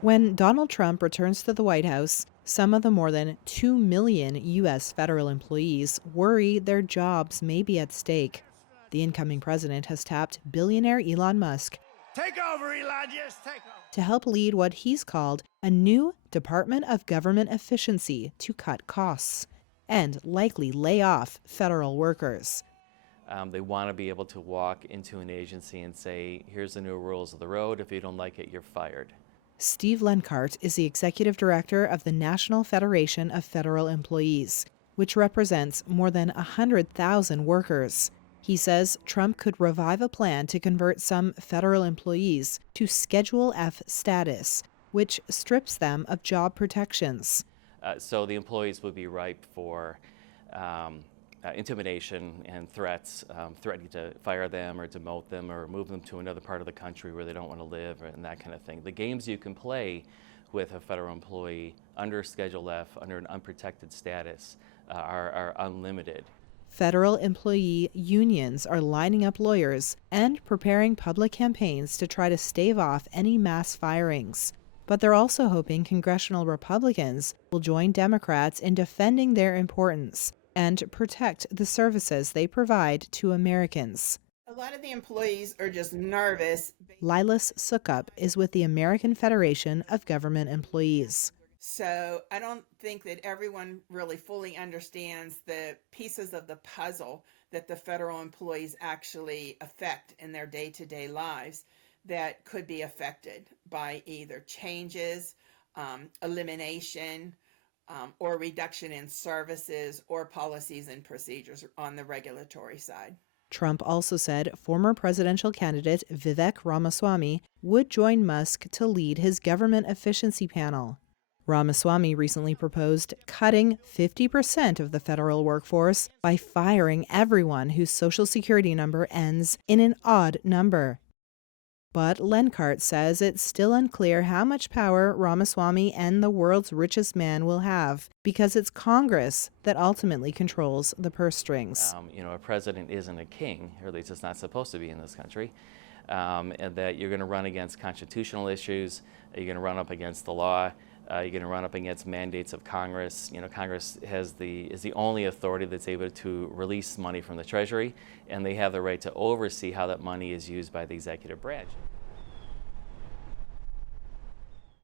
When Donald Trump returns to the White House, some of the more than 2 million U.S. federal employees worry their jobs may be at stake. The incoming president has tapped billionaire Elon Musk Take over, Elon. Just take over. to help lead what he's called a new Department of Government Efficiency to cut costs and likely lay off federal workers. They want to be able to walk into an agency and say, here's the new rules of the road. If you don't like it, you're fired. Steve Lenkart is the executive director of the National Federation of Federal Employees, which represents more than 100,000 workers. He says Trump could revive a plan to convert some federal employees to Schedule F status, which strips them of job protections. So the employees would be ripe for intimidation and threats, threatening to fire them or demote them or move them to another part of the country where they don't want to live and that kind of thing. The games you can play with a federal employee under Schedule F, under an unprotected status, are unlimited. Federal employee unions are lining up lawyers and preparing public campaigns to try to stave off any mass firings. But they're also hoping congressional Republicans will join Democrats in defending their importance and protect the services they provide to Americans. A lot of the employees are just nervous. Lilas Sukup is with the American Federation of Government Employees. So I don't think that everyone really fully understands the pieces of the puzzle that the federal employees actually affect in their day-to-day lives that could be affected by either changes, elimination, or reduction in services or policies and procedures on the regulatory side. Trump also said former presidential candidate Vivek Ramaswamy would join Musk to lead his government efficiency panel. Ramaswamy recently proposed cutting 50% of the federal workforce by firing everyone whose Social Security number ends in an odd number. But Lenkart says it's still unclear how much power Ramaswamy and the world's richest man will have, because it's Congress that ultimately controls the purse strings. A president isn't a king, or at least it's not supposed to be in this country, and that you're going to run against constitutional issues, you're going to run up against the law, you're going to run up against mandates of Congress. Congress is the only authority that's able to release money from the Treasury, and they have the right to oversee how that money is used by the executive branch.